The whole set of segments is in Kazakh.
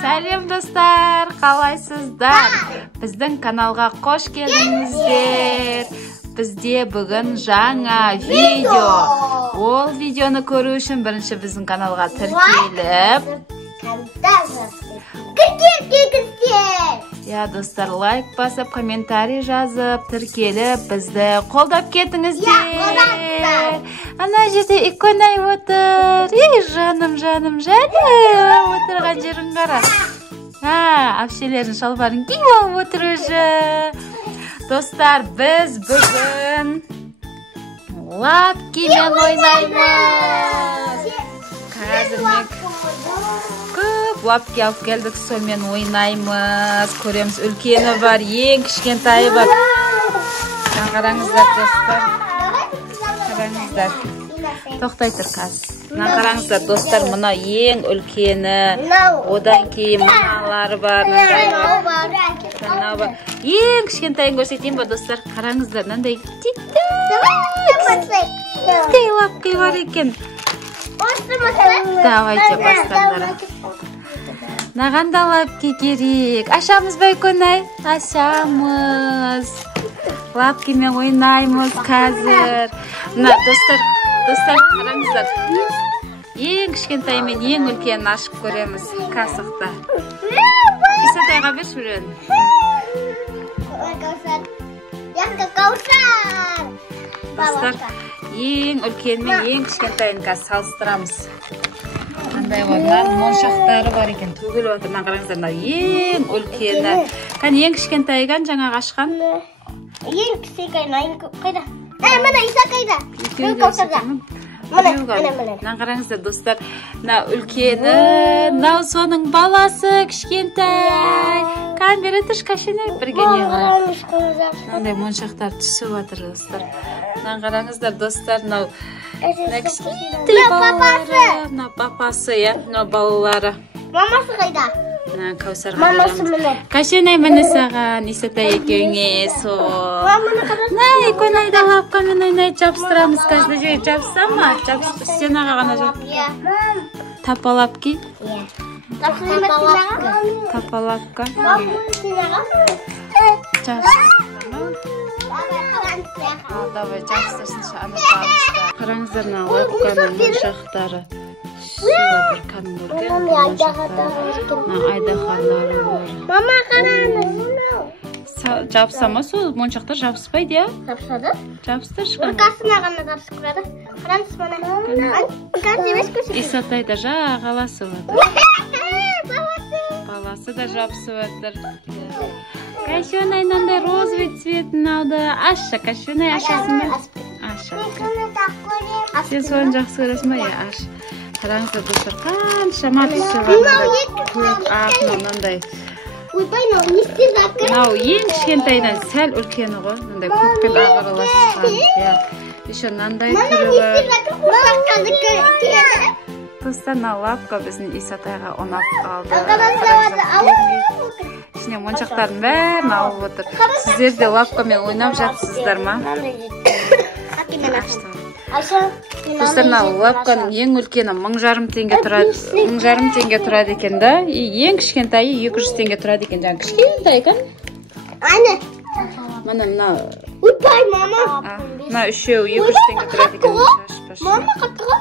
Сәлем достар, қалайсыздар? Біздің каналға қош келдіңіздер. Бізде бүгін жаңа видео. Ол видеоны көру үшін бірінші біздің каналға тіркеліп, достар, лайк басып, комментарий жазып, тіркеліп, бізді қолдап кетіңіздер. Ана жерде иконай отыр. Жаным, отырған жерін қара. Әпшелердің шалбарын киіп отыр өзі. Достар, біз бүгін лапкимен ойнаймыз. Қазір көп лапки алып келдік, сонымен ойнаймыз. Көреміз, үлкені бар, ең кішкентайы бар. Қараңыздар, достар. Қараңыздар. Тоқтай тұр қазір. Қараңыздар, достар, мұна ең үлкені. Одан кейін мұналары бар. Ең кішкентайын көрсетейін ба, достар? Қараңыздар, мынандай титтей лапки бар екен. Давайте бастаңдар. Нағанда лапки керек. Ашамыз ба Иконай? Ашамыз. Лапкимен ойнаймыз қазір. Мына, достар, қараңыздар. Ең кішкентай мен ең үлкен ашып көреміз қасықта. Исатайға бір жүрен. Достар, ең үлкен мен ең кішкентайын қазір салыстырамыз. Қандай бар, моншақтары бар екен, төгіліп отыр. Қараңыздар, ең үлкені. Ең кішкентайған жаңағы ашқан? Ең кішкентайын қайда? Мына Иса қайда? Қараңыздар, достар, үлкені, соның баласы кішкентай. Бері түш кәшіне бірге не ғалай. Қандай моншақтар түсіп атыр, достар. Қараңыздар, достар, папасы, балалары. Мамасы қайда? Кәусар қарағамыз. Кәшіне міні саған, Исатай екеуіңе сол. Иконайда лапкамен ойнай жабыстырамыз. Қазды жөй жабыса ма? Үстен аға ғана жап. Тапалапки? Тапалапка. Давай жабыстырсын шаны жабыста. Қараңыздар, лапканың моншақтары. Бір кәмдерге айдақарлары бар. Мама, қараңыз. Жабыса ма сол? Моншақтар жабыспайды, я? Жабысады? Жабыстыр шыққан. Ұрқасына ғана жабысып көреді. Қараңыз мұны. Исатай да жағаласы бар. Баласы да жабысып өтір. Кәшенай нандай розовый цветін алды. Аша, Кәшенай ашасын ба? Аша. Сен соны жақсы көресің ба? Аша. Қараңыздар, достар, қаншама түсі бар. Көк ақ, мынандай. Ең кішкентайдан сәл үлкені ғой. Мындай көкпен ағырыласқан. Еще мынандай түрі бар. Достар, лапка біздің Исатайға ұнап қалды. Ішіне моншақтардың бәрін алып отыр. Сіздер де лапкамен ойнап жатсыздар ма? Достар, лапканың ең үлкені 1000 теңге тұрады. 1000 теңге тұрады екен да. Ең кішкентайы 200 теңге тұрады екен. Жаңа кішкентай екен. Аны. Мына. Ұтпай, мама. Мына үшеу 200 теңге тұрады екен. Мама, қаттыға?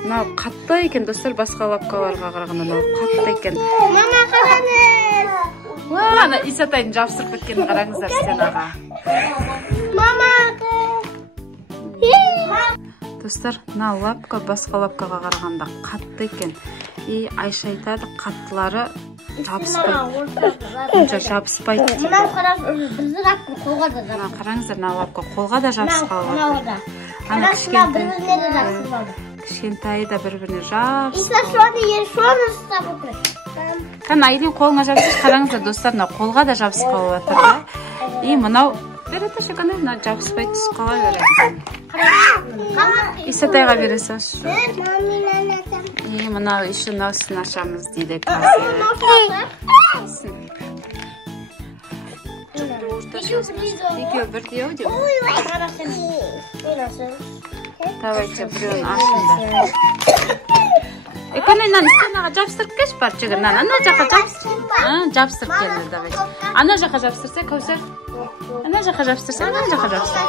Мынау қатты екен, достар, басқа лапкаларға қарағанда қатты екен. Мама, қараңыз. Ана Исатайдың жабыстырып кеткенін қараңыздар стенаға. Мама. Достар, лапка басқа лапкаға қарағанда қатты екен. Айша айтады, қаттылары жабыспайды. Мына қараңыз, бізді лапка қолға да жабыспайды. Қараңыздар, лапка қолға да жабыспайды. Ана кішкентайы да бір-біріне жабыспайды. Иса соны ұстап отыр. Айдың қолыңа жабысыз, қараңыздар, достар, қолға да жабысып қалып отыр. Мынау береді шыққаны, жабыспайды, түсіп қала береді. Исатайға бересі аш. Мынау еще наусын ашамыз дейді қазір. Екеу бірдеу деп. Давайте біреуін ашыңдар. Эконай, нан стенаға жабыстырып кеш бар жүгір. Нан ана жаққа жабыстырып келді. Давайте. Ана жаққа жабыстырса, Кәусар. Ана жаққа жабыстырса, ана жаққа жабыстыр.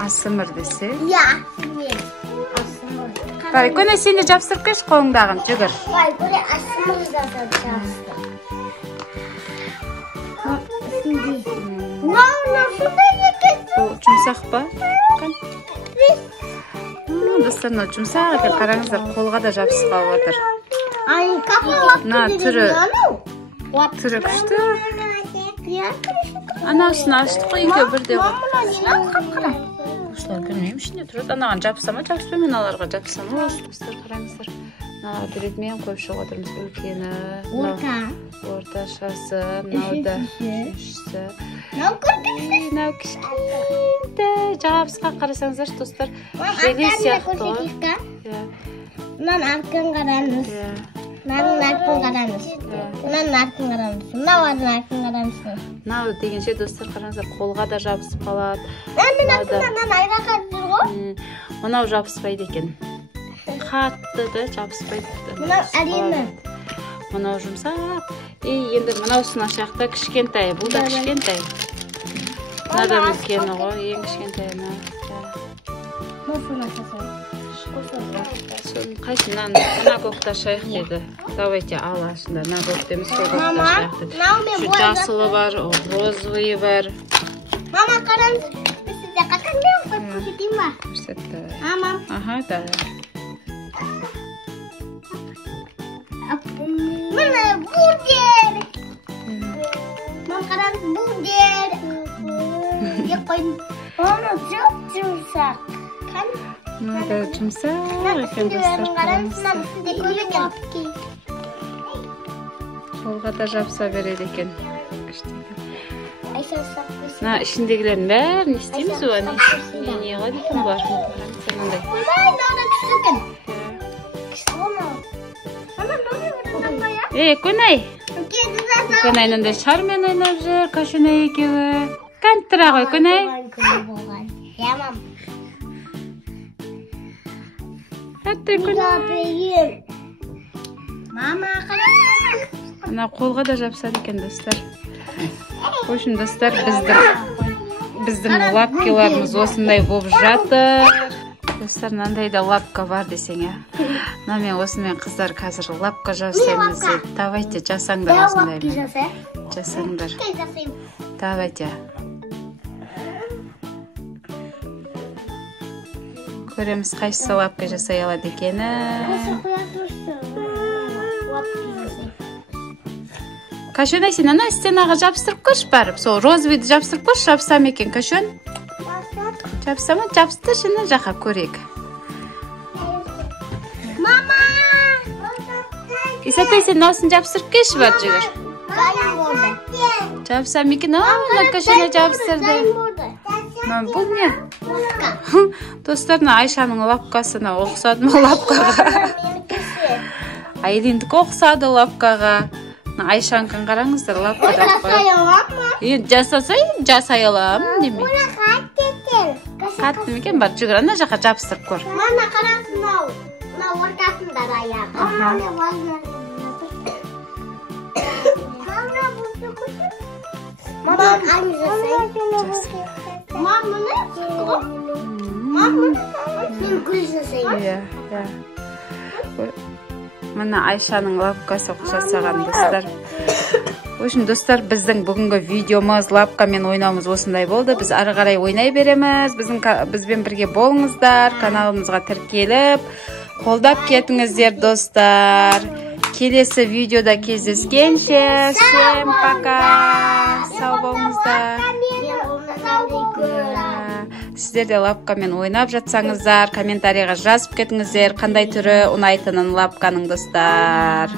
Асымыр десе. Я. Бар, Эконай, сен де жабыстырып кеш қолыңдағын жүгір. Бай, көре асымыр жабыстыр. Жұмсақ па? Достар, жұмсақ екен, қараңыздар, қолға да жабысып қалып отыр. Түрі күшті. Ана үстін аштық қой, екеу бірде ғой. Осылар білмеймін, ішінде тұрады. Анаған жабысама, жабыспай мен аларға жабысама. Достар, қараңыздар. Мынаға беретмен қойып шығып отырмыз. Үлкені, орташасы, мынауды үшіншісі. Мынау кішкенті жабысқа қарасаңыздар, достар. Желе сияқты ғой. Мынаны артын қараңыз. Мынаның артын қараңыз. Мынаның артын қараңыз. Мынауардың артын қараңыз. Мынау дегенше, достар, қараңыздар, қолға да жабысып қалады. Мынаның айраға жүр ғой. Мынау жабыспайды екен. Қатты да жабыспайды. Мынау әрині. Мынау жұмсақ. Енді мынау сынашақта кішкентай. Бұл да кішкентай. Мынадан үлкені ғой, ең кішкентай. Қайсынан мына көкті шайық деді. Давайте алашында. Мына көктеміз сол көкті шайық деді. Şu жасылы бар, розовый бар. Мама, қараңыз. Сізде қаққан бе? Көрсетейін ба? Көрсетті. Мама. Аха, да. Мына бургер. Мама, қараңыз, бургер. Жеп қойдым. Оны жұмсақ. Мынада жұмсақ екен, достар. Қолға да жабыса береді екен. Мына ішіндегілердің бәрін істейміз оған. Не ғой дейтін бар. Көнай. Көнай мынандай шармен ойнап жүр. Кәшунай екеуі. Қанттыра ғой, Көнай. Мама, қараңыз. Ана қолға да жабысады екен, достар. Қойшын, достар, біздің лапкеларымыз осындай болып жатыр. Достар, мынандай да лапка бар десең, я. Мен осымен қыздар қазір лапка жасаймыз. Давайте, жасаңдар осындай. Жасаңдар. Давайте. Көреміз қайсы лапка жасай алады екені. Кәшунай, сен ана стенаға жабыстырып көш барып. Сол розовыйды жабыстырып көш, жабысам екен, Кәшун. Жабысама, жабыстыр, жына жаққа көрек. Мама! Исатай, сен осын жабыстырып кеш бар жүгір. Жабысам екен, Кәшунай жабыстырды. Бұл не? Достарына Айшаның лапкасына оқсады ма лапкаға? Айлиндікі оқсады лапкаға. Айшанкын қараңыздар лапкада. Жасай алам демек. Қатты мекен бар жүгір, ана жаққа жабыстырып көр. Мама, қараңыз, мынау ортасында аяғы. Мама, аңыз жасай. Мына Айшаның лапкасы жасаған достар. Өшін достар, біздің бүгінгі видеомыз лапкамен ойнауымыз осындай болды. Біз ары қарай ойнай береміз. Бізбен бірге болыңыздар. Каналымызға тіркеліп, қолдап кетіңіздер достар. Келесі видеода кездескенше. Всем пока. Сау болыңыздар. Сіздер де лапкамен ойнап жатсаңыздар, комментарийға жазып кетіңіздер, қандай түрі ұнайтынын лапканың достар.